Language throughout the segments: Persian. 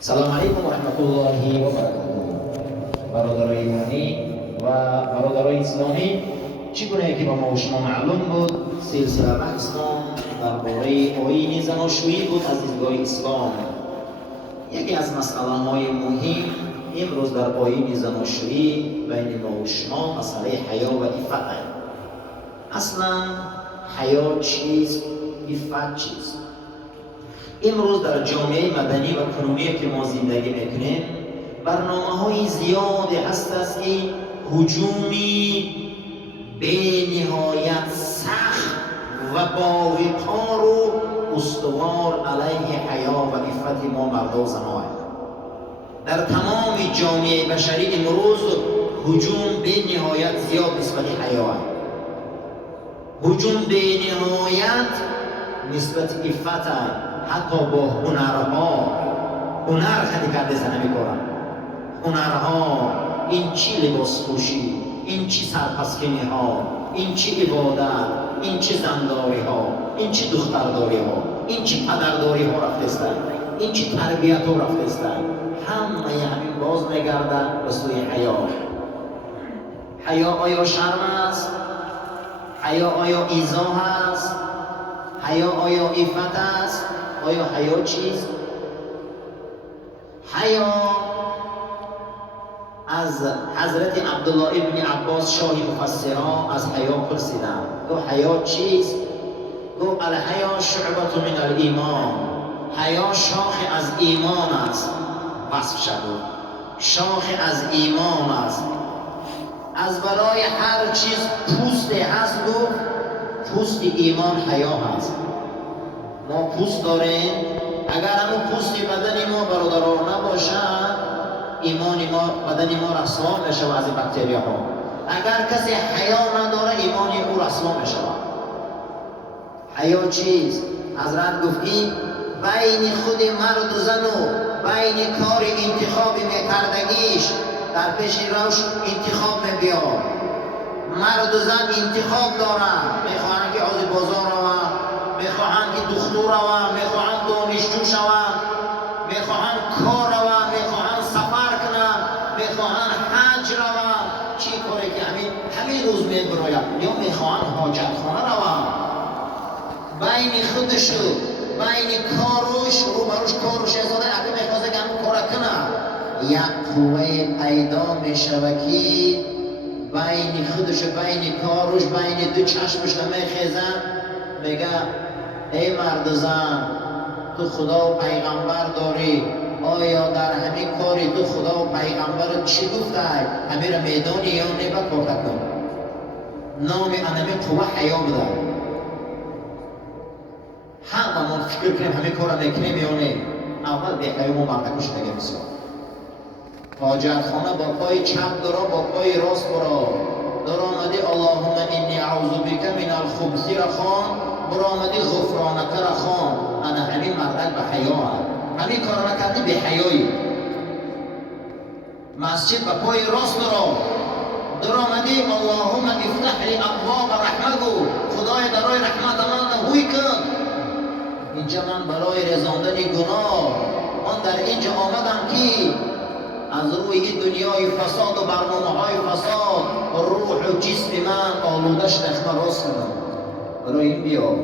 سلام علیکم و رحمت الله و برکاته. برادرای ایمانی و برادرای اسلامی، چگونه که با ما و شما معلوم بود، سلسله بحث ما درباره آیین زناشویی بود از دیدگاه اسلام. یکی از مسئله‌های مهم امروز در آیین زناشویی بین ما و شما مسئله حیا و عفت. اصلا حیا چیست؟ عفت چیست؟ امروز در جامعه مدنی و کنونی که ما زندگی میکنیم برنامه‌های زیادی هست است که هجومی به نهایت سخت و با وقار و استوار علیه حیا و عفت ما مرد و زنان. در تمام جامعه بشری امروز هجوم به نهایت زیاد نسبت حیا، هجوم به نهایت نسبت عفت، حتی با هنرها. هنر خیلی کرده زنه میکنن. هنرها، این چی لباس پوشی، این چی سرپسکنی ها، این چی عبادت، این چی زنداری ها، این چی دخترداری ها، این چی پدرداری ها رفتستن، این چی تربیت ها رفتستن، همه همین باز میگردن به سوی حیا. حیا آیا شرم است؟ حیا آیا ایزا هست؟ حیا آیا عفت است؟ آیا حیا چیست؟ حیا از حضرت عبدالله ابن عباس شاه مفسران از حیا پرسیدند، گفت حیا چیست؟ گفت الحیا شعبة من الایمان. حیا شاخ از ایمان است. وصف شد شاخ از ایمان است. از برای هر چیز پوست هست، گفت پوست ایمان حیا هست. ما پوست داریم، اگر همون پوست بدن ما برادران نباشد، ایمان ما بدن ما رسوا میشه از این باکتریا ها. اگر کسی حیا نداره، ایمان او رسوا میشه. حیا چیست؟ حضرت گفتی بین خود مرد و زن و بین کار انتخابی میکردگیش در پیش روش انتخاب میبیا. مرد و زن انتخاب دارن، میخواهند که از بازار روند، میخواهند که دختور روند، میخواهند دانشجو شوند، میخواهند کار روند، میخواهند سفر کنند، میخواهند حج روند. چی کاری که همین روز میبراید، یا میخواهند حاجت خانه روند. بین خودشو بین کاروش رو بروش کاروش ازاده اگه میخواسته که همون کار کنه، یک قوه پیدا میشوه که بین خودش و بین کاروش بین دو چشمش نمیخیزن، میگه ای مرد زن، تو خدا و پیغمبر داری، آیا در همین کاری تو خدا و پیغمبر چی گفته؟ همین را میدانی یا نه؟ بکار کن. نام انمی قوه حیا بوده. همه ما فکر کنیم همین کار را میکنیم یا نه؟ اول به حیا ما مردکوش دیگه بسیار. حاجت خانه با پای چپ درا، با پای راست برا. درآمدی اللهم انی اعوذ بک من الخبث رخان، برآمدی غفرانک رخان. انا همین مردک به حیا همین کار را کردی به حیایی. مسجد با پای راست درا، درآمدی اللهم افتح لی ابواب رحمت، خدای درای رحمت من نهوی کن. اینجا من برای رزاندن گناه من در اینجا آمدم که از روی این دنیای فساد و برنامه‌های فساد روح و جسم من آلوده شده، راست کنم. برای این بیا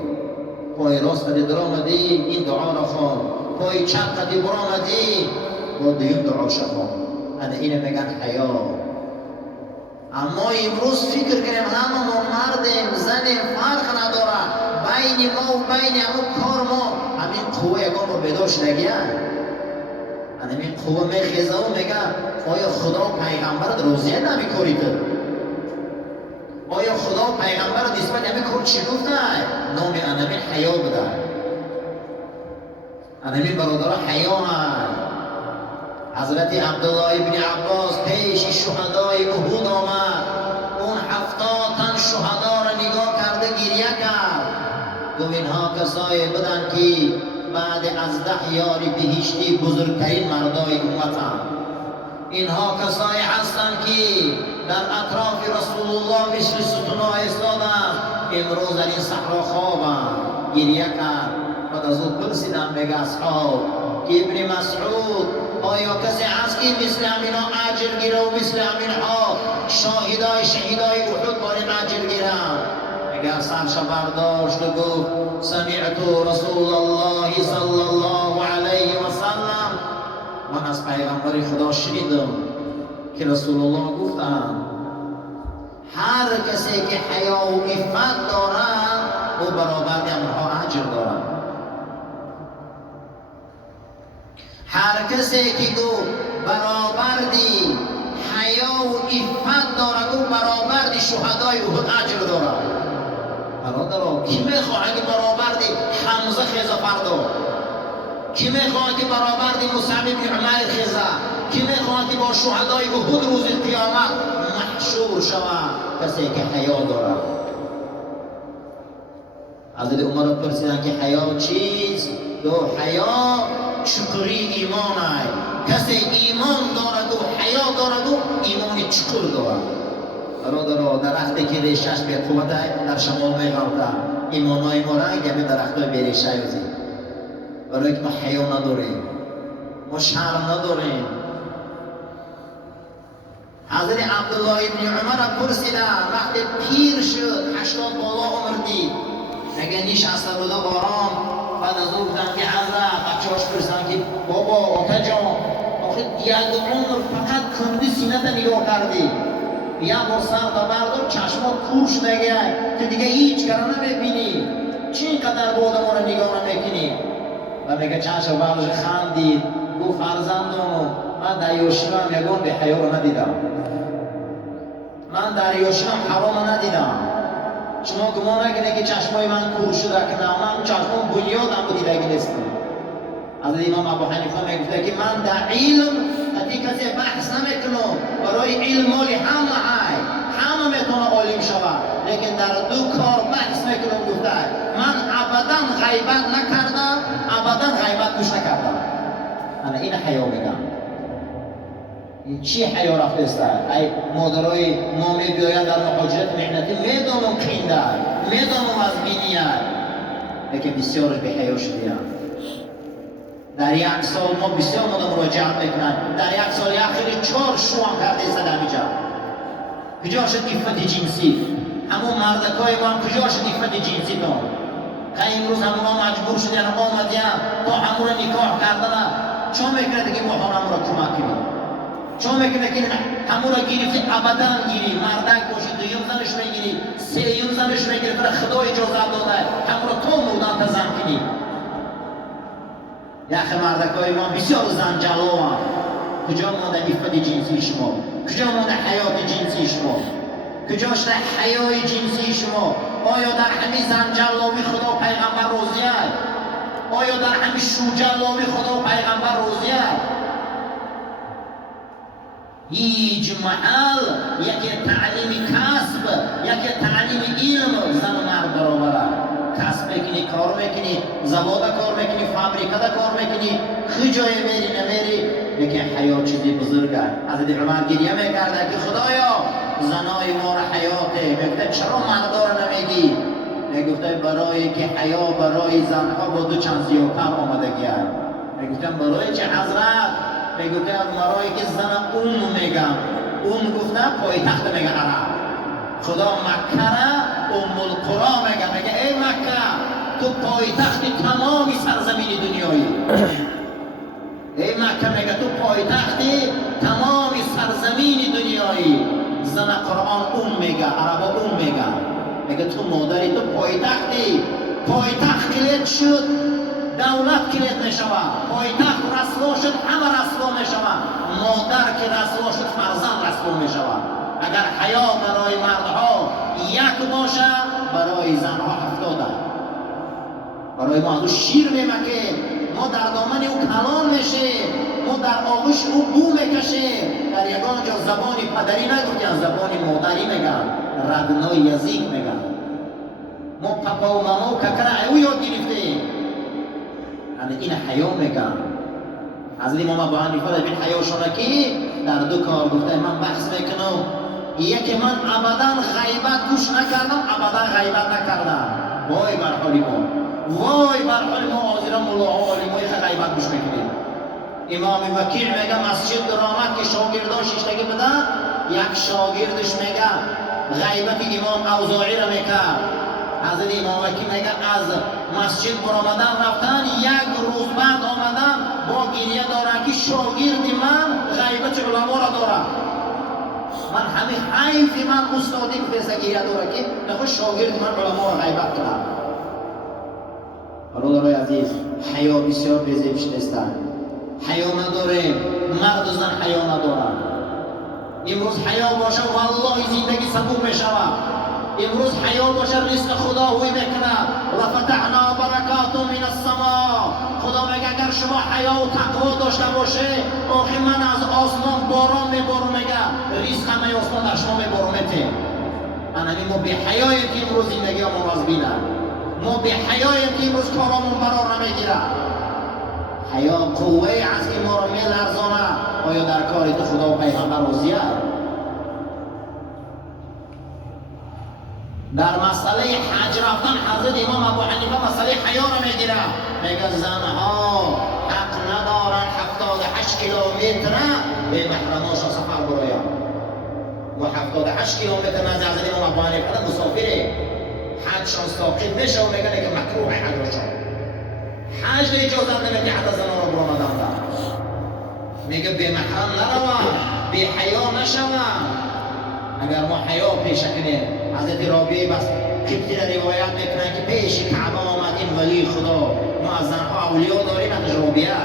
پای راست قدی درآمدی این دعا را خوان، پای چپ قدی برآمدی با دویم دعا شخوان. انا اینه میگن حیا. اما امروز فکر کنیم همه ما مردیم زنیم فرق نداره، بین ما و بین همون کار ما همین قوه یکان رو بیدار شدگیه. همین قوه میخیزه و میگه آیا خدا و پیغمبرت روزیه نمیکنی تو؟ آیا خدا و پیغمبرت نسبت همین کار چی گفته؟ نام انمی حیا بوده. انمی برادر حیا هست. حضرت عبدالله ابن عباس پیش شهدای احد آمد، اون 70 تن شهدا را نگاه کرده گریه کرد. گفت اینها کسایی بودن که بعد از 10 یاری بهشتی بزرگترین مردای امتند. اینها کسایی هستند که در اطراف رسول الله مثل ستون‌ها ایستادند، امروز در این صحرا خوابند. گریه کرد. بعد از او پرسیدم میگه اصحاب که ابن مسعود آیا کسی هست که مثل همینا اجر گیره و مثل همینها شهیدای احد باره اجر گیرن؟ اگر سرش برداشت و گفت سمعت رسول الله صلی الله علیه و سلم، من از پیغمبر خدا شنیدم که رسول الله گفتن هر کسی که حیا و عفت دارد او برابر آنها اجر دارد. هر کسی که گفت برآوردی حیا و عفت دارد او برآوردی شهدای احد اجر دارد. برادرها کی میخواد که برآوردی حمزه خیزه فردا؟ کی میخواد که برآوردی مصعب بن عمیر خیزه؟ کی میخواد که با شهدای احد روز قیامت محشور شود؟ کسی که حیا دارد. حضرت عمر پرسیدن که حیا چیست؟ دو حیا چکری ایمان است. کسی ایمان دارد و حیا دارد و ایمان چکر دارد. برادرها درختی که ریشش به قوت در شمال میغلطه، ایمانای ما را گمی درختای به ریشه یوزی، برای که ما حیا نداریم، ما شرم نداریم. حضرت عبدالله ابن عمر پرسیدن وقتی پیر شد 80 بالا عمر دید، اگه نشسته بود باران، بعد از او گفتن که حضرت بچه‌اش پرسیدن که بابا آقا جان آخه یک عمر فقط کندی سینه نگاه کردی، یک بار سر تا بردار چشمات کور شده تو دیگه هیچ کار نمیبینی، چی اینقدر با آدم را نگاه نمیکنی؟ و میگه چشم بردار خندید گفت فرزندانو من در یوشیمم یگان به حیا رو ندیدم، من در یوشیمم حرام ندیدم. شما گمان نکنید که چشمای من کور شده که نه، من چشمام بنیادم رو دیده نیستم. از امام ابو حنیفه میگفته که من در علم حتی کسی بحث نمیکنم، برای علم مالی همه میتونه عالم شود، لیکن در دو کار بحث میکنم. گفته من ابدا غیبت نکردم، ابدا غیبت گوش نکردم. انا این حیا میگم. این چی حیا رفته است؟ ای مادرای ما میبیاید در مهاجرت مهنتی میدانم خینده، میدانم از بینیت، لیکن بسیارش به حیا شدیم. در یک سال ما بسیار مراجعت میکنن، در یک سال آخری 4 شوام کرده است در اینجا. کجا شد عفت جنسی؟ همون مردکای ما کجا شد عفت جنسی تو؟ که امروز همون مجبور شدن آمدیم تا همون را نکاح کردن، چون میکنه که ما همون را کمک کنیم؟ چون میکنه که همون را گیرفتی ابدا گیری، مردک باشی دویم زنش میگیری، سیم زنش میگیری، برای خدا اجازه داده همون را تو مردان تزن کنی. یخ مردکای ما بسیار زنجلو هم. کجا مانده عفت جنسی شما؟ کجا مانده حیات جنسی شما؟ کجا شده حیای جنسی شما؟ آیا در همین زنجلوی خدا و پیغمبر روزی است؟ آیا در همین شوجلوی خدا و پیغمبر روزی است؟ هیچ محل یکی تعلیم کسب، یکی تعلیم علم زن و مرد برابره. کسب میکنی، کار میکنی، زواده کار میکنی، فابریکه دا کار میکنی، کجای میری نمیری، لیکن حیا چیزی بزرگ است. حضرت عمر گریه میکرده که خدایا زنای ما را حیاته. میگفته چرا مردا را نمیگی؟ میگفته برای که حیا برای زنها با دو چند زیادتر آمدگی است. میگفته برای چه حضرت؟ میگفته برای که زن اون میگم، اون گفته پایتخت میگه عرب. خدا مکه را القرا میگه ای مکه تو پایتخت تمام سرزمین دنیایی. ای مکه میگه تو پایتخت تمام سرزمین دنیایی. زن قرآن اون میگه، عربا اون میگه تو مادری، تو پایتختی. پایتخت کلید شد دولت کلید میشود، پایتخت رسوا شد همه رسوا میشود، مادر که رسوا شد فرزند رسوا میشود. اگر حیا برای مردها یک باشه برای زنها 70 است. برای ما از شیر میمکه، ما در دامن او کلان میشه، ما در آغوش او بو میکشه. در یگان جا زبانی پدری نگفتیم، زبانی مادری میگن، ردنای یزیک میگن. ما پاپا و ماما و ککره او یاد گرفتیم. این حیا میگن. از امام ابو حنیفه بن حیا شرکی در دو کار گفته من بحث میکنم. یکی من ابدا غیبت گوش نکردم، ابدا غیبت نکردم. وای بر حال ما، وای بر حال ما حاضران ملاها عالمای غیبت گوش میکنیم. امام وکیل میگه مسجد در آمد که شاگرداش اشتگی بده، یک شاگردش میگه غیبت امام اوزاعی را میکرد. حضرت امام وکیل میگه از مسجد برآمدن رفتن، یک روز بعد آمدن با گریه داره که شاگرد من غیبت علما را داره. من همین حیف من استادی بفرسته گریه داره که نخواه شاگرد من علما را غیبت کنم. برادرای عزیز، حیا بسیار بزرگش نیستند. حیا نداره، مرد و زن حیا نداره. امروز حیا باشه والله زندگی سبوک میشوه. امروز حیا باشه رزق خدا هوی میکنه. و فتحنا برکات من السما. خدا میگه اگر شما حیا و تقوا داشته باشه، آخه من از آسمان باران میبارم، میگه رزق همه آسمان در شما میبارم. انمی ما به حیاییم که امروز زندگی همون راز بینه. ما به حیاییم که امروز کارامون برار نمیگیره. حیا قوه از که ما را میلرزانه. آیا در کاری تو خدا و پیغمبر راضیه؟ در مسئله حج رفتن حضرت امام ابو حنیفه مسئله حیا را میگیره. میگه زنها حق ندارن 78 کیلومتر به محرماشا سفر برایم. و 78 کیلومتر نزد حضرت امام ابو حنیفه مسافره. حجشان ساقط میشه و میگه که مکروه حجشان. حج اجازت نمیده حتی زنها را برآمدن در. میگه به محرم نروم، به حیا نشوم. اگر ما حیا پیشه کنیم، حضرت رابعه بس کبتی را روایت میکنن که پیش کعبه آمد این ولی خدا، ما از زنها اولیا داریم. از رابعه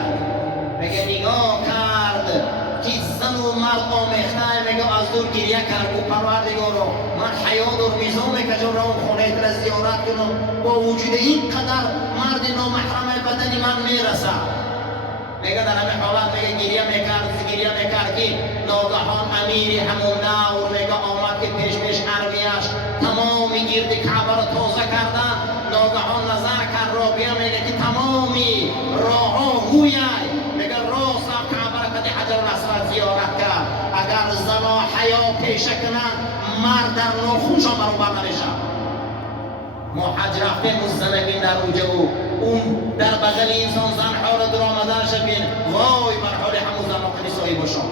میگه نگاه کرد که زن و مرد آمیخته، میگه از دور گریه کرد و پروردگارا من حیا دور میزم که جو را اون خونه را زیارت کنم، با وجود این قدر مرد نامحرم بدنی من میرسه. میگه در همه حالت میگه گریه میکرد که ناگهان امیر همون نور میگه آمد که پیش عربیش تمامی گرد کعبه را تازه کردن. ناگهان نظر کرد رابعه میگه که تمامی راه ها هویه، میگه راست کعبه را کدی حجر الاسود زیارت کرد. اگر زنا حیا پیشه کنن، مرد در ناخونشان برابر نمیشه. ما حج رفتیم و زنگین در اوجه و اون در بغل انسان زنها را در آمدن شبین، وای بر حال همون زنها قدیسایی باشم.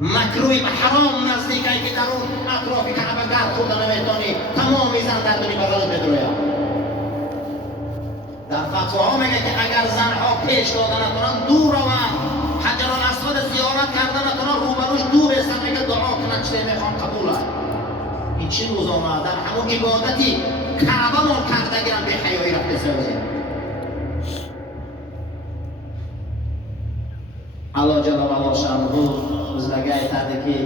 مکروی به حرام نزدیکایی که در اون اطرافی کعبه گرد خورده نمیتانی، تمامی زن در دنی بغل بدرویم. در فتواها میگه که اگر زنها پیش دادن نتونن دور روان، حجر الاسود زیارت کردن نتونن روبروش دور ایستن، میگه دعا کنن چه میخوام قبول است. این چی روز آمد در همون عبادتی کعبه ما کرده گرم به حیایی رفته سازیم. الله جل و علا شأنه روز لگه تده که